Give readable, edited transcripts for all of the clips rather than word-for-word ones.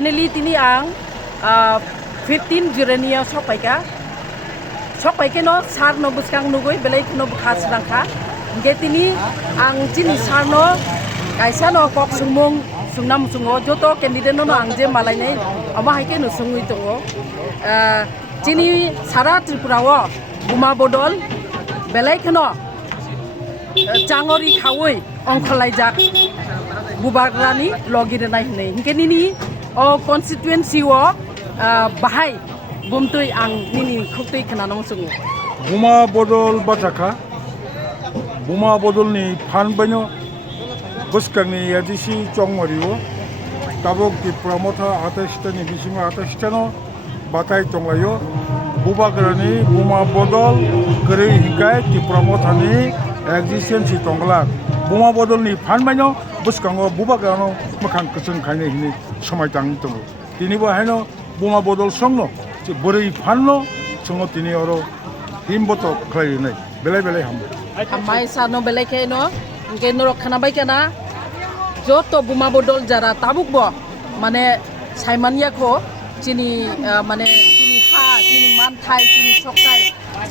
finally tini ang 15 jirania sokpai ke no sar no buskang nugoi belai no khas rangkha ge tini ang chini sar no kaisa no kok sungmung sungnam sungo joto candidate no ang je malai nei ama haike no sungui tongo chini sara tripura o buma bodol belai khno changori khawoi ongkholai jak bubagrani logire nai nei hingkeni ni o constituency o bahai bumtui ang nini khutui khana nong sungu buma bodol bataka buma bodol ni phan banyo buskang ni yadisi chongmariwo tabok ti promota atashta ni bisinga atashta no batai tonglayo bubagrani buma bodol kare hikai ti promota ni existence tongla buma bodol ni phan banyo buskango bubagrano makan kusung khaine hini somai tang tongo tini bo haino buma bodol songno borei phanno songo tini oro himboto khlai nei belai ham amai sano belai ke no nge norok khana bai kana joto buma bodol jara tabuk bo mane saimania ko chini mane chini man thai chini soktai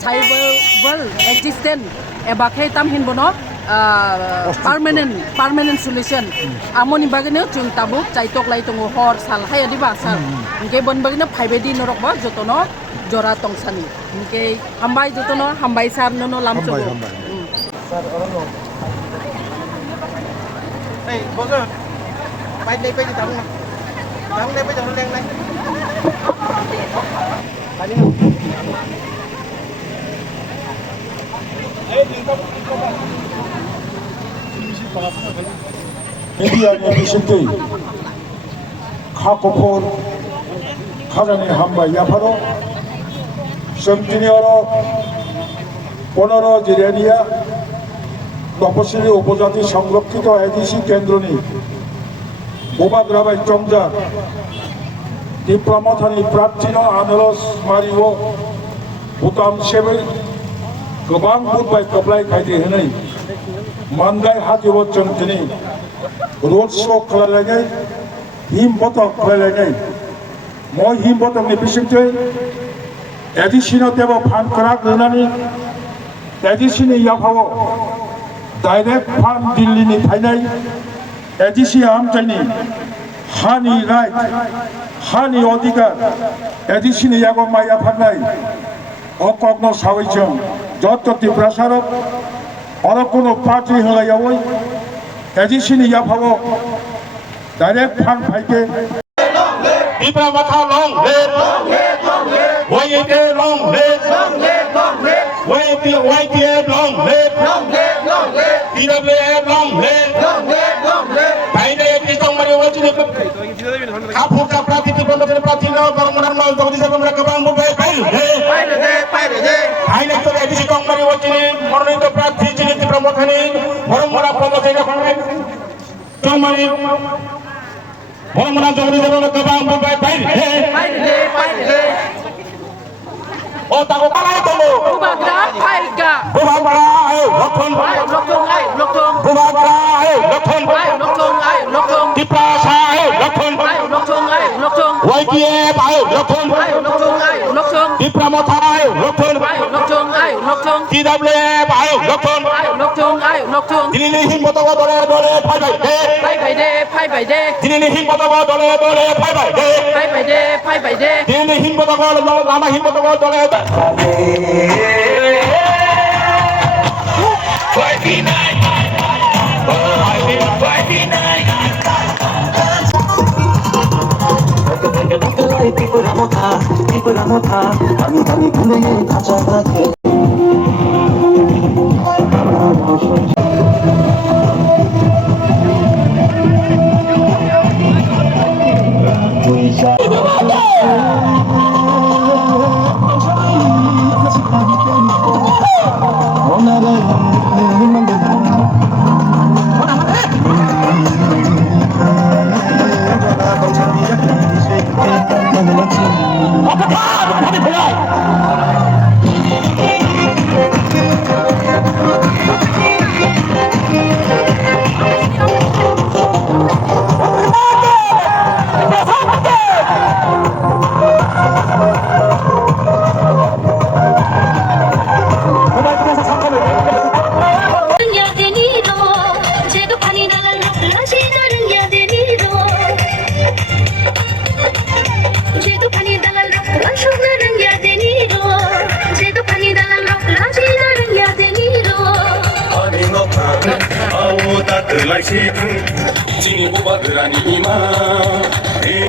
cyber existent eba khe tam hin bono permanent solution amoni bagene chung tabuk chaitok lai tongo hor sal hai adiba sar nge bon bagene phaibedi norok ba jotono jora tongsani nge hambai jotono hambai sar no lamcho sar orono ei boga pai dei pai tang dei pai jong leng nai ani 미디어의 미신들이 카코폰 가장의 한바 야파로 성진이어로 보너로 지레니아 তপশিলি উপজাতি সংরক্ষিত ADC কেন্দ্রনি 모바드라바이 정자 디플로마타니 프라티노 아너러스 마리오 부담 셰베 गोबां बुधबाय कब्लाय खायदे होनै मानगाय हाजो चंतनी road show खालायनाय him बतक खालायनाय মই him बतक नि बिसिंथै एडिसिनो देबो फान करा गनानि एडिसिनि याफावो डाइरेक्ट फान दिल्लीनि फायनाय एडिसि आमचाइनि हानि राइट हानि अधिकार एडिसिनि यागो माया फाननाय অকগ্ন সাবৈচং যতটি প্রসারক অর কোনো পার্টি হলাইয়াবই এজিসিনি ইয়াফাব ডাইরেক্ট ফান ফাইকে Ibra Mata long live, YTA long live, YTA long live, PWA long live, Paine Kitong Mario Wajini, Kapuka Prati, Platino, Gorman, Dogdisabam, Kabam, Paine to the Kitong Mario Wajini, Morito Prati, Promotani, Mormora Promotana, Tomari. Mormona Jodi Jabba Kabam Bombay Paide. Oh, tahu kalau itu lo. Bubagra Paiga. Bubagra, lokong. Lokong. Bubagra, lokong. Lokong. Diprasa, lokong. Lokong. YPF, lokong. Lokong. Dipramota, lokong. Lokong. TWF, lokong. Lokong. Dini himbo to dole pai bai de. Dini himbo to dole pai bai de. Dini himbo to lama himbo to dole. Pipuramota, ami kune kacamake. Apa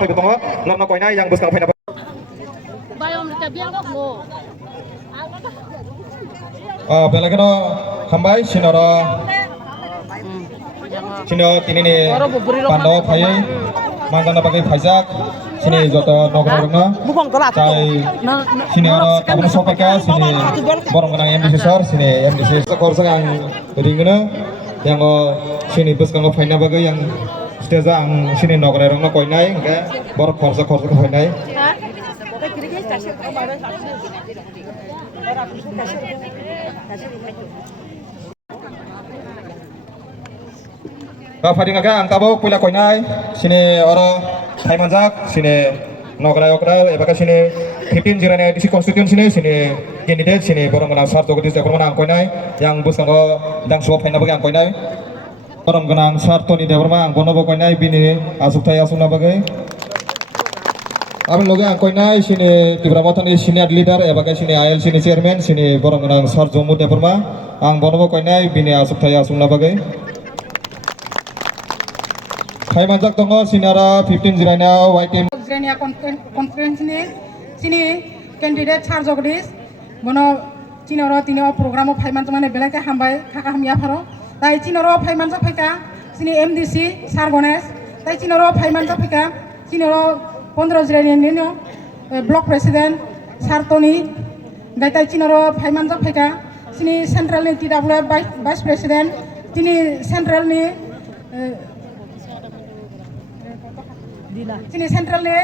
Ketemu, lorna koinai yang bus kang faina. Belakano hambai sinoro sino tini ni Pandawa phai mangkana bagai phajak sini joto nogrorna tai sini ora kabun sopeka sini borong kanang MDC sor sini MDC korsa kang ringna yang sini bus kang faina bagai yang stage ang sini nogrorna koinai engke borok korsa koinai Fading aga ang tabo pula koinai sini ora thai manjak sini nograi okra ebaka sini 15 jirane disi constitution sini candidate sini borong mana sar jogdis dekormana ang koinai yang busango dang suap haina bagi ang koinai borong ganang sar toni dekorma ang bonobo koinai bini asuk thai asuna bagai Abang loge ang koinai sini tibramotan ni senior leader ebaka sini IL sini chairman sini borong ganang sar jomu dekorma ang bonobo koinai bini asuk thai asuna bagai Hai manjak tongo sinara 15 jirana white team Zrenia conference ni sini candidate char jogdis bono chinoro tinio program phai manjak mane belaka hambai khaka hamya pharo tai chinoro phai manjak phaika sini MDC sar Ganesh tai chinoro phai manjak phaika chinoro 15 Zrenia nino block president sar Tony gai tai chinoro phai manjak phaika sini central ni TW vice president sini central ni sini central ni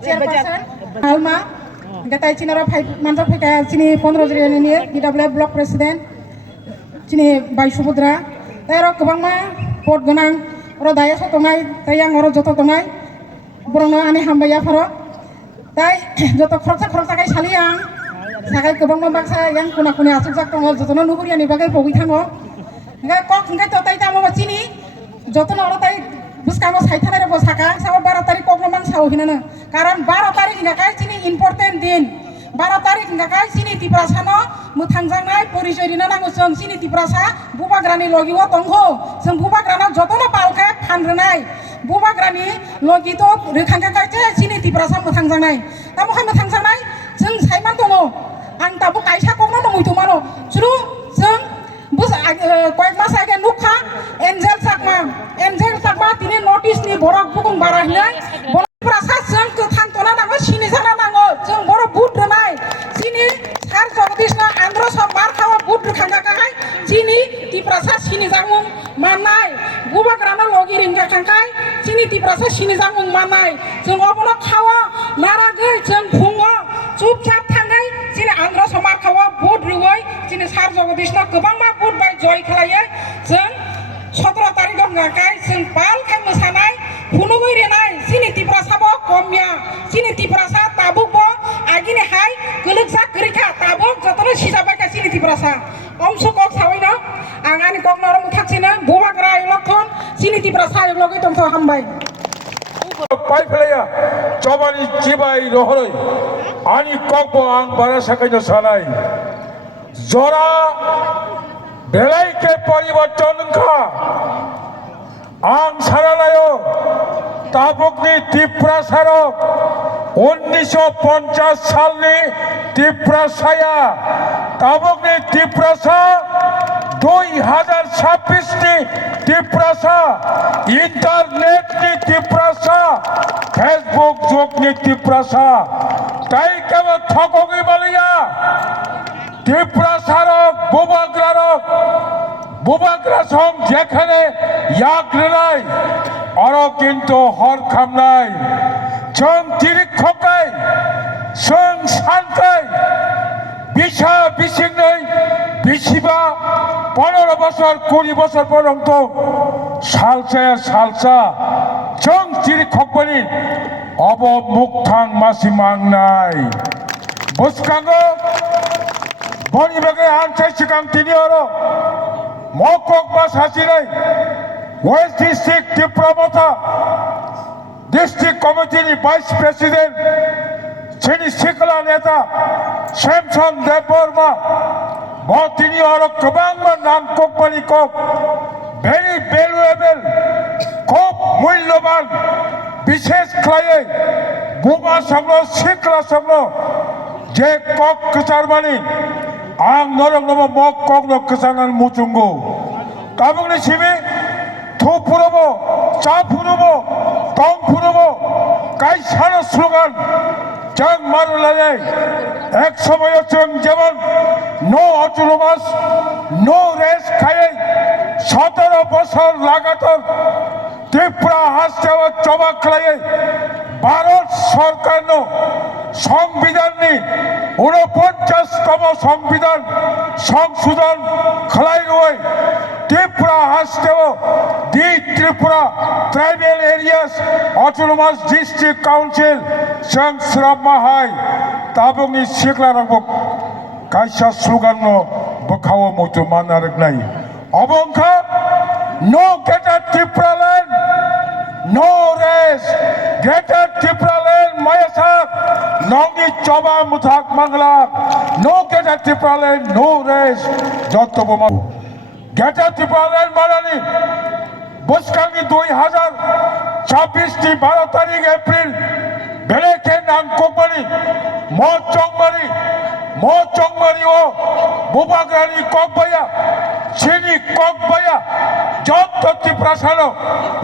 chairperson Alma gatai chinara phai manjak phaika sini 15 Zrenia ni DW block president sini Bai Subudra tayro kobangma pot gonang oro daya sotongai tayang oro joto tongai borong ani hambaya pharo tai joto khoroksa kai saliang sakai kobangma baksa yang kuna asuk jak tongo jotono nuguri ani bagai pogui thango ngai kok ngai to tai tamo chini jotono oro tai Buskano saitana rebo saka sama 12 tarik kok memang sawo hinana karan 12 tarik enggak kai sini important din 12 tarik enggak kai sini tiprasano mutangjangnai porijoyina nango jong sini tiprasa bubagrani logi wo tongho jong bubagrana jotono palka phanrnai bubagrani logi to rekhangka kai sini tiprasa mutangjangnai tamo hai mutangjangnai jong saiman tongo ang tabu kaisa kokno moi tumano juru jong bus কয়েক মাস আগে নুখা Angel সাকমা তিনি notice নি বড় বুকুং বারা হিলাই বড় প্রাসা जों गोथां तना नांगो सिनि जाना नांगो जों बড় बुट रनाय सिनि सार जगदीश ना आंध्र सरकार खावा बुट रखांगा काय सिनि तिप्रासा सिनि जामुं माननाय गुबाग्राना लगी रिंगा खांखाय सिनि तिप्रासा सिनि जामुं माननाय जों अबनो खावा नारागै जों फुङो चुपचाप थांगाय सिनि आंध्र सरकार खावा बुट रुवै सिनि सार जगदीश ना गोबां मा बुट बाय जय खालायो जों 17 तारिख गाकाय जों पाल खाय मोसानाय फुनुगै रेनाय सिनि तिप्रासाबो कमिया सिनि तिप्रासा ताबुकबो आगिनि हाय गलुकजा गरिखा ताबुक जतनो सिजाबायका सिनि तिप्रासा अमसुकक सावैनो आंगानि ककनर मुथाकसिनो बुबाग्रा इलखन सिनि तिप्रासा इलगै दंथो हामबाय पाइफेलाया चबानि जिबाय रहरै आनि ककबो आं बारा साकायनो सानाय जरा बेलायके परिवर्तन खा आं सारालायो ताबुकनि तिप्रासारक 1950 सालनि तिप्रासाया ताबुकनि तिप्रासा 2026 नि तिप्रासा इंटरनेटनि तिप्रासा फेसबुक जुगनि तिप्रासा ताई केवल थकगि मालिया तिप्रासारक बुबाग्रा सं जेखाने याग्रोनाय आरो किन्तु हर खामनाय जों तिरिखखाय जों सानखाय बिसा बिसिंनै बिसिबा 15 বছর 20 বছর পর্যন্ত सालसा जों तिरिखखबनि अबमुखथां मासिमांनाय बुसखांगो बनिबागै हांसाय सिगां तिनियारो मकक बास हासिनै वेस्ट डिस्ट्रिक्ट तिप्रामथा डिस्ट्रिक्ट कमिटिनि भाइस प्रेसिडेंट सिनि सिकला नेता सैमसन देबबर्मा তিনি আরো গোबांबा नांगौमानि कक very valuable খুব মূল্যবান বিশেষ খায়ে বুমা সংগ্রহ শিক্ষা সংগ্রহ যে কক কেসারমানি आं नरक नम मक कक न केसांगान मुचुंगो काबुंनि सिबि थुफुरबो चाफुरबो तंफुरबो कायसानो स्लोगान जों मारुलायै एक समय जों जेमन नो अटोनमास नो रेस खायै 17 বছর লাগাতার ত্রিপুরা হাসতেও জবাক খাयै ভারত সরকারনো সংবিধাননি 49তম সংবিধান সংশোধন খালাইনৈ ত্রিপুরা হাসতেও the Tripura tribal areas autonomous district council जों स्राबमाहाय ताबुंनि सिख्लारांबो कायसा स्लोगाननो बखावो मुतु मानारगनाय अबंखा नो greater Tripura land no race greater Tripura land mayasak nongi choba muthak mangla no greater Tripura land no race jottoboma greater Tripura land manani buskangi 2026 ti 12 তারিখ এপ্রিল বেলেকে নাংকোকমানি মচংমারি ও বুবাগ্রানি ককবায়া চিনি ককবায়া যত ত্রিপুরা সানো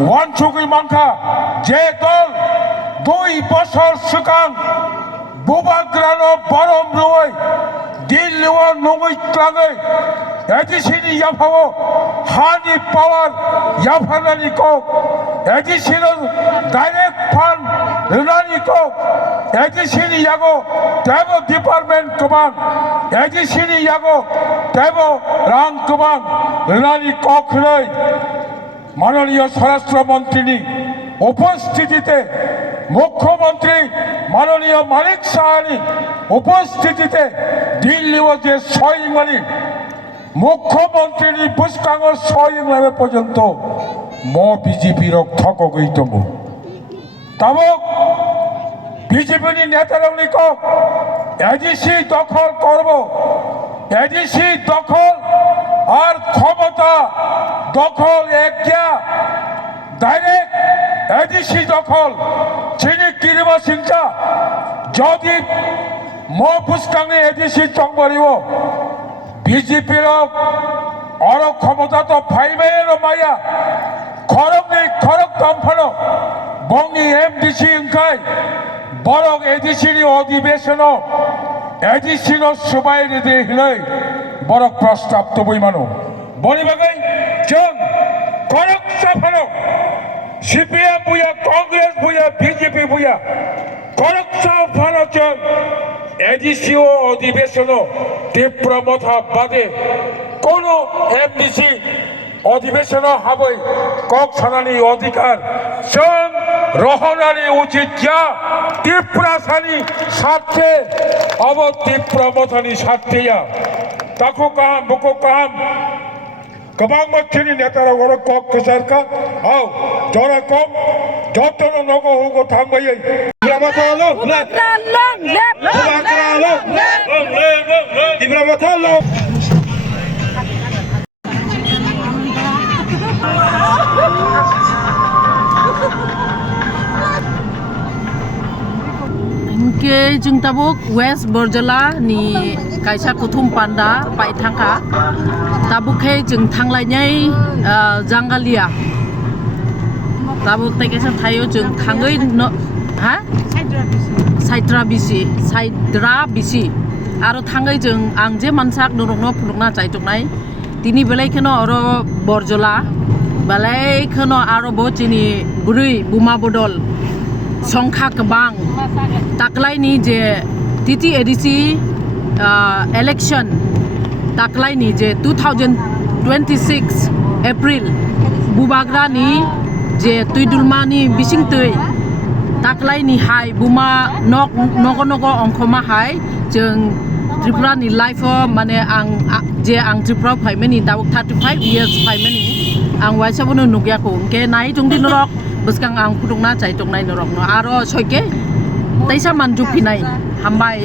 ওয়ানসুগুই মাংখা যে দল 2 বছর সিগাং বুবাগ্রানো বরম রুই দিল্লিও নগুই ক্লাঙै এডিসিনি ইয়াফাও হানি পাওয়ার ইয়াফানানি কক এডিসিনো ডাইরেক্ট ফান্ড রিনানি কক এডিসিনি ইয়াগো দেব department কমান এডিসিনি ইয়াগো দেব রাং কমান রিনানি কক হই মাননীয় স্বরাষ্ট্রমন্ত্রী উপস্থিতিতে মুখ্যমন্ত্রী মাননীয় মানিক সাহানি উপস্থিতিতে দিল্লিও যে সহিংমানি মুখ্যমন্ত্রী বুসকাঙর সহিংলামে পর্যন্ত ম বিজেপির ঠক গইতম তাবক বিজেপি নেতারংনি কক এডিসি দখল করব এডিসি দখল আর ক্ষমতা দখল একয়া ডাইরেক্ট এডিসি দখল চিনি কিরিমা সিংচা যদি ম বুসকাঙে এডিসি চংবারিব বিজেপির অর ক্ষমতা তো ফাইবের মায়া খরগনি খরগ দমফানো বঙ্গি এমডিসি ইংকাই বরং এডিসিনি অধিবেশন এডিসিন সবাই রেদে হিলাই বরং প্রস্তাব তো বইমানো বনিবাগাই जों খরগ সাফানো সিপিএম বুয়া কংগ্রেস বুয়া বিজেপি বুয়া খরগ সাফানো जों এডিসিও অধিবেশন ত্রিপুরা মথা বাদে কোনো এমডিসি অধিবেশন হাবই কক সানানি অধিকার जों রহনানি উচিত যা ত্রিপুরা সানি স্বার্থে অব ত্রিপুরা মথানি স্বার্থেয়া তাকো কাহাম বুকো কাহাম गोबां मानसिनि नेतारा गर कक केसारका औ जरा कम जतनो नगो हुगो थांबायै दिब्रामाथालो दिब्रामाथालो दिब्रामाथालो इनके जों ताबुक वेस्ट बरजला नि कायसा कुथुम पान्डा पाइथांखा ताबुखे जों थांलायनाय जांगालिया ताबुक ताइकेसा थायो जों थाङै हा साइद्रा बिसि आरो थाङै जों आं जे मानसाक नरकनो फुलुकना चाइटकनाय तिनि बेलायखनो आरो बरजला बेलायखनो आरो बचिनि बुरै बुमा बदल संख्या गोबां ताकलायनि जे टिटि एडिसि इलेक्शन ताकलायनि जे 2026 एप्रिल बुबाग्रानि जे तुइदुलमानि बिसिंतै ताकलायनि हाय बुमा नग अंखमा हाय जों त्रिपुरानि लाइफ माने आं त्रिपुरा फाइमेनि दाबुक 35 इयर्स फाइमेनि आं वाइसाबनो नुगियाखौ के नाय जोंदि नरक बसकां आं फुदुंना चाइटकनाय नरक आरो सयके तैसा मानजुफिनाय हामबाय।